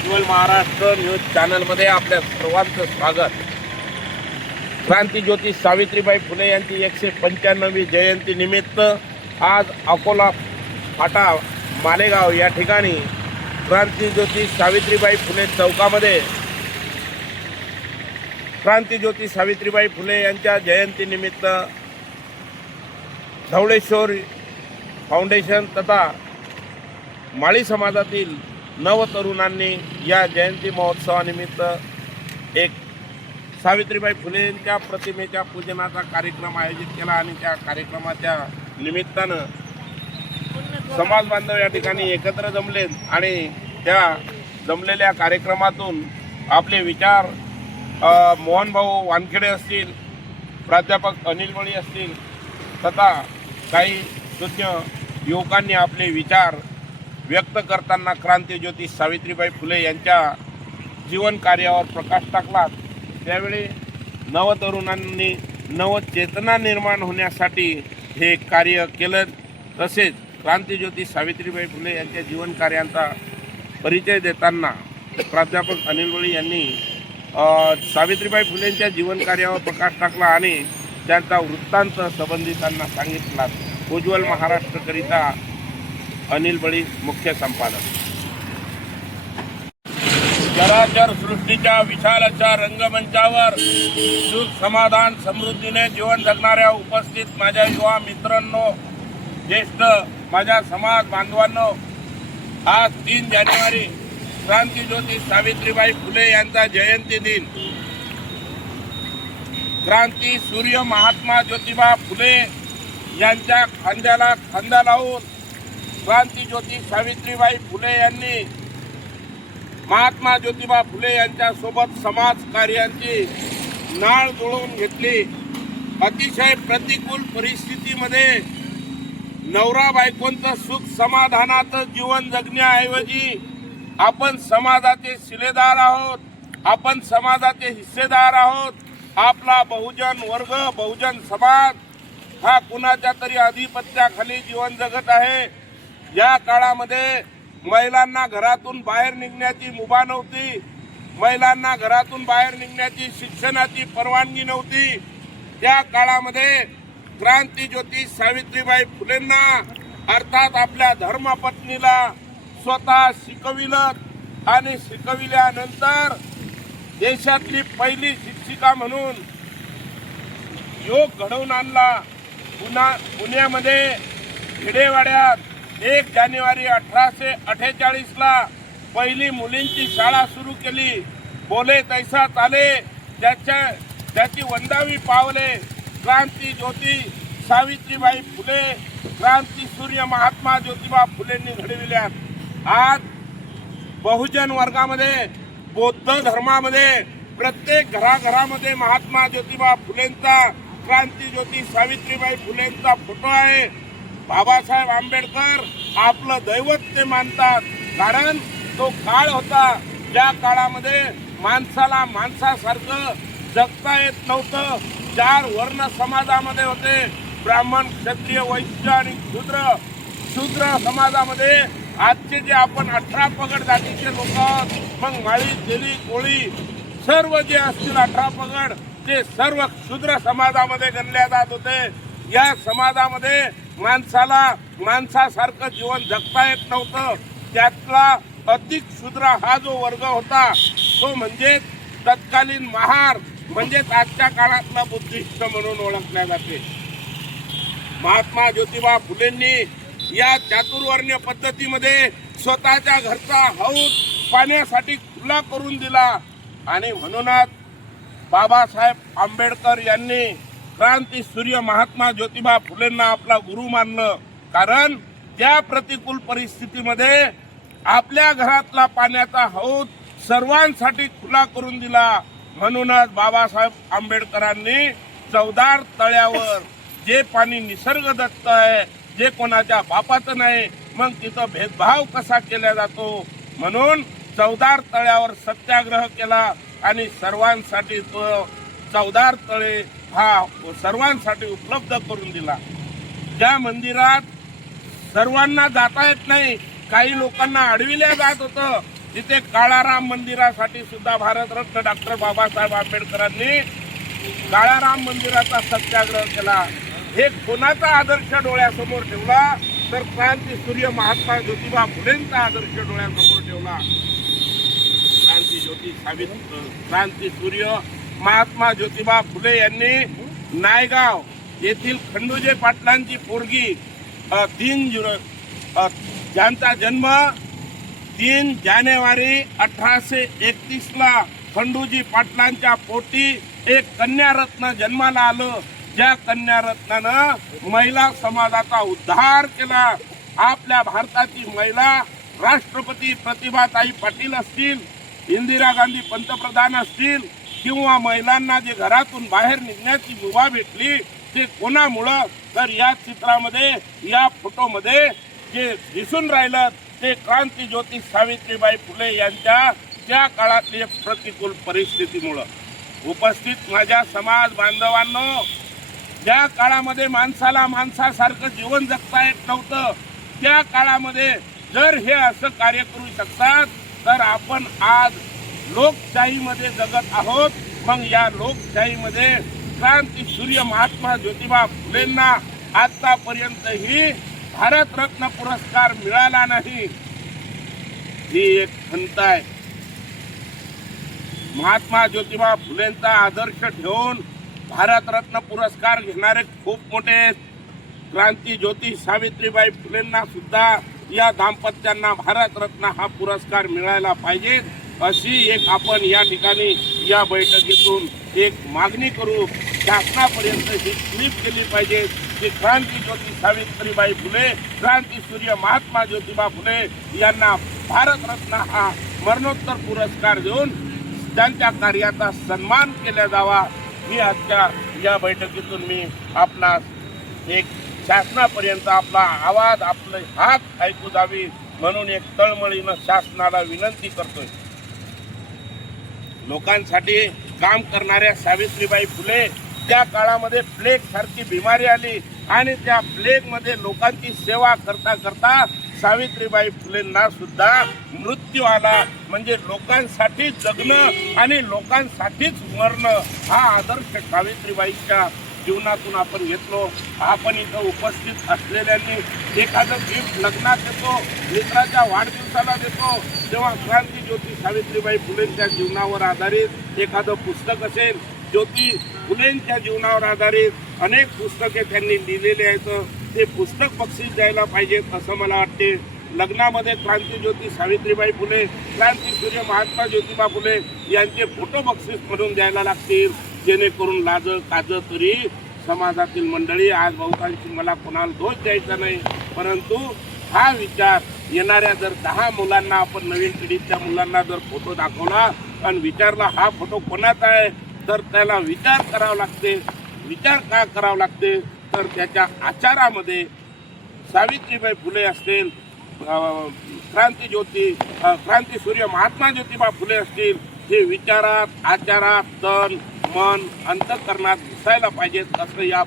उज्ज्वल Maharashtra news चॅनलमध्ये आपल्या सर्वांचं स्वागत। क्रांतीज्योती सावित्रीबाई फुले यांची 195वी जयंती निमित्त आज अकोला फाटा मालेगाव या ठिकाणी क्रांतीज्योती सावित्रीबाई फुले चौकामध्ये क्रांतीज्योती सावित्रीबाई फुले यांच्या जयंतीनिमित्त धवळेश्वर फाउंडेशन तथा माळी समाजातील नवतरुणांनी या जयंती महोत्सवानिमित्त एक सावित्रीबाई फुलेंच्या प्रतिमेच्या पूजनाचा कार्यक्रम आयोजित केला आणि त्या कार्यक्रमाच्या निमित्तानं समाज बांधव या ठिकाणी एकत्र जमले आणि त्या जमलेल्या कार्यक्रमातून आपले विचार मोहनभाऊ वानखेडे असतील, प्राध्यापक अनिल बळी असतील तथा काही सुज्ञ युवकांनी आपले विचार व्यक्त करताना क्रांतीज्योती सावित्रीबाई फुले यांच्या जीवन कार्यावर प्रकाश टाकला। त्यावेळी नवतरुणांनी नवचेतना निर्माण होण्यासाठी हे कार्य केलं। तसेच क्रांतीज्योती सावित्रीबाई फुले यांच्या जीवन कार्यांचा परिचय देताना प्राध्यापक अनिल बळी यांनी सावित्रीबाई फुलेंच्या जीवन कार्यावर प्रकाश टाकला आणि त्यांचा वृत्तांत संबंधितांना सांगितला। उज्ज्वल महाराष्ट्रकरिता अनिल बळी, मुख्य संपादक। चराचर सृष्टीच्या विशालच्या रंगमंचावर सुख समाधान समृद्धीने जीवन जगणाऱ्या उपस्थित माझ्या युवा मित्रांनो, ज्येष्ठ माझ्या समाज बांधवांनो, आज 3 जानेवारी क्रांतीज्योती सावित्रीबाई फुले यांचा जयंती दिन। क्रांती सूर्य महात्मा ज्योतिबा फुले यांच्या खांद्याला खांदा लावून क्रांतीज्योती सावित्रीबाई फुले यांनी महात्मा ज्योतिबा फुले यांच्या सोबत समाज कार्यांची नाळ जुळवून घेतली। अतिशय प्रतिकूल परिस्थितीमध्ये नवरा बायकोंचं सुख समाधानाचं जीवन जगण्याऐवजी आपण समाजाचे शिलेदार आहोत, आपण समाजाचे हिस्सेदार आहोत। आपला बहुजन वर्ग, बहुजन समाज हा कुणाच्या तरी आधिपत्याखाली जीवन जगत आहे। या काळामध्ये महिलांना घरातून बाहेर निघण्याची मुभा नव्हती, महिलांना घरातून बाहेर निघण्याची शिक्षणाची परवानगी नव्हती। त्या काळामध्ये क्रांतीज्योती सावित्रीबाई फुलेंना अर्थात आपल्या धर्मपत्नीला स्वतः शिकविलं आणि शिकविल्यानंतर देशातली पहिली शिक्षिका म्हणून योग घडवून आणला। पुण्यामध्ये खेडेवाड्यात 1 जानेवारी 1848ला पहिली मुलींची शाळा सुरू केली। बोले तैसा चाले त्याची वंदावी पावले क्रांती ज्योती सावित्रीबाई फुले, क्रांती सूर्य महात्मा ज्योतिबा फुलेंनी घडविल्यात। आज बहुजन वर्गामध्ये, बौद्ध धर्मामध्ये प्रत्येक घराघरामध्ये महात्मा ज्योतिबा फुलेंचा, क्रांतीज्योती सावित्रीबाई फुलेंचा फोटो आहे। बाबासाहेब आंबेडकर आपलं दैवत ते मानतात, कारण तो काळ होता ज्या काळामध्ये माणसाला माणसासारखं जगता येत नव्हतं। 4 वर्ण समाजामध्ये होते, ब्राह्मण, क्षत्रिय, वैश्य आणि शूद्र समाजामध्ये आजचे जे आपण 18 पगड जातीचे लोक आहोत, मग माळी, तेली, कोळी सर्व जे असतील 18 पगड ते सर्व शूद्र समाजामध्ये गणल्या जात होते। या समाजामध्ये माणसाला माणसासारखं जीवन जगता येत नव्हतं। त्यातला अधिक शूद्र हा जो वर्ग होता तो म्हणजे तत्कालीन महार, म्हणजेच आजच्या काळातला बुद्धिस्ट म्हणून ओळखल्या जाते। महात्मा ज्योतिबा फुलेंनी या चातुर्वर्ण्य पद्धतीमध्ये स्वतःच्या घरचा हौद पाण्यासाठी खुला करून दिला आणि म्हणूनच बाबासाहेब आंबेडकर यांनी क्रांती सूर्य महात्मा ज्योतिबा फुलेंना आपला गुरु मानलं, कारण त्या प्रतिकूल परिस्थितीमध्ये आपल्या घरातला पाण्याचा हौद सर्वांसाठी खुला करून दिला। म्हणूनच बाबासाहेब आंबेडकरांनी चवदार तळ्यावर जे पाणी निसर्गदत्त आहे, जे कोणाच्या बापाचं नाही, मग तिथं भेदभाव कसा केला जातो म्हणून चवदार तळ्यावर सत्याग्रह केला आणि सर्वांसाठी तो चवदार तळे हा सर्वांसाठी उपलब्ध करून दिला। ज्या मंदिरात सर्वांना जाता येत नाही, काही लोकांना अडविल्या जात होतं, तिथे काळाराम मंदिरासाठी सुद्धा भारतरत्न डॉक्टर बाबासाहेब आंबेडकरांनी काळाराम मंदिराचा सत्याग्रह केला. हे कोणाचा आदर्श डोळ्यासमोर ठेवला तर क्रांती सूर्य महात्मा ज्योतिबा फुलेंचा आदर्श डोळ्यासमोर ठेवला. क्रांती सूर्य महात्मा ज्योतिबा फुले यांनी नायगाव येथील खंडूजे पाटलांची पोरगी ज्यांचा जन्म 3 जानेवारी 1831 ला खंडूजी पाटलांच्या पोटी एक कन्यारत्न जन्माला आलं. ज्या कन्यारत्नानं महिला समाजाचा उद्धार केला. आपल्या भारताची महिला राष्ट्रपती प्रतिभाताई पाटील असतील, इंदिरा गांधी पंतप्रधान असतील किंवा महिलांना जे घरातून बाहेर निघण्याची मुभा भेटली ते कोणामुळं तर या चित्रामध्ये या फोटोमध्ये जे दिसून राहिलं ते क्रांती ज्योती सावित्रीबाई फुले यांच्या त्या काळातली प्रतिकूल परिस्थितीमुळं. उपस्थित माझ्या समाज बांधवांनो, ज्या काळामध्ये माणसाला माणसासारखं जीवन जगता येत नव्हतं त्या काळामध्ये जर हे असं कार्य करू शकतात तर आपण आज लोकशाहीमध्ये जगत आहोत. मग या लोकशाहीमध्ये क्रांती सूर्य महात्मा ज्योतिबा फुलेंना आतापर्यंतही भारतरत्न पुरस्कार मिळाला नाही. ही एक खंत आहे. महात्मा ज्योतिबा फुलेंचा आदर्श ठेवून भारतरत्न पुरस्कार घेणारे खूप मोठे क्रांती ज्योती सावित्रीबाई फुलेंना सुद्धा या दाम्पत्यांना भारतरत्न हा पुरस्कार मिळायला पाहिजे अशी एक आपण या ठिकाणी या बैठकीतून एक मागणी करू. शासनापर्यंत ही स्लीप केली पाहिजे की क्रांती ज्योती सावित्रीबाई फुले, क्रांती सूर्य महात्मा ज्योतिबा फुले यांना भारतरत्न हा मरणोत्तर पुरस्कार देऊन त्यांच्या कार्याचा सन्मान केला जावा. मी आजच्या या बैठकीतून मी आपणास एक शासनापर्यंत आपला आवाज, आपले हात ऐकू जावी म्हणून एक तळमळीनं शासनाला विनंती करतोय. लोकांसाठी काम करणाऱ्या सावित्रीबाई फुले त्या काळामध्ये प्लेग सारखी बिमारी आली आणि त्या प्लेग मध्ये लोकांची सेवा करता करता सावित्रीबाई फुलेंना सुद्धा मृत्यू आला. म्हणजे लोकांसाठी जगणं आणि लोकांसाठीच मरणं हा आदर्श सावित्रीबाईच्या जीवनातून आपण घेतलो. आपण इथं उपस्थित असलेल्यांनी एखादं गिफ्ट लग्नात देतो, मित्राच्या वाढदिवसाला देतो, तेव्हा क्रांती ज्योती सावित्रीबाई फुलेंच्या जीवनावर आधारित एखादं पुस्तक असेल, ज्योती फुलेंच्या जीवनावर आधारित अनेक पुस्तके त्यांनी लिहिलेली आहेत, ते पुस्तक बक्षीस द्यायला पाहिजेत असं मला वाटते. लग्नामध्ये क्रांती ज्योती सावित्रीबाई फुले, क्रांती सूर्य महात्मा ज्योतिबा फुले यांचे फोटो बक्षीस म्हणून द्यायला लागतील, जेणेकरून लाज काज तरी समाजातील मंडळी आज बहुतांशी मला कोणाला दोष द्यायचा नाही, परंतु हा विचार येणाऱ्या जर 10 मुलांना आपण नवीन पिढीच्या मुलांना जर फोटो दाखवला आणि विचारला हा फोटो कोणाचा आहे तर त्याला विचार करावा लागते. विचार का करावा लागते तर त्याच्या आचारामध्ये सावित्रीबाई फुले असतील, क्रांती सूर्य महात्मा ज्योतिबा फुले असतील, हे विचारात, आचारात, तन मन अंतःकरणात दिसायला पाहिजेत असं या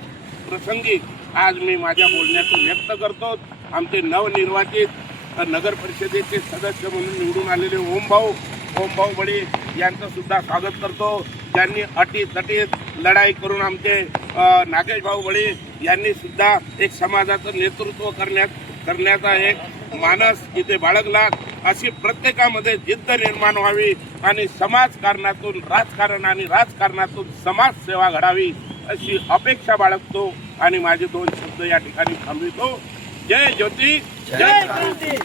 प्रसंगी आज मी माझ्या बोलण्यातून व्यक्त करतो. आमचे नवनिर्वाचित नगर परिषदेचे सदस्य म्हणून निवडून आलेले ओमभाऊ बळी यांचं सुद्धा स्वागत करतो. ज्यांनी अटीतटीत लढाई करून आमचे नागेश भाऊ बळी यांनी सुद्धा एक समाजाचं नेतृत्व करण्याचा एक मानस इथे बाळगला. अशी प्रत्येकामध्ये जिद्द निर्माण व्हावी आणि समाजकारणातून राजकारण आणि राजकारणातून समाजसेवा घडावी अशी अपेक्षा बाळगतो आणि माझे 2 शब्द या ठिकाणी थांबवितो. जय ज्योती, जय क्रांती.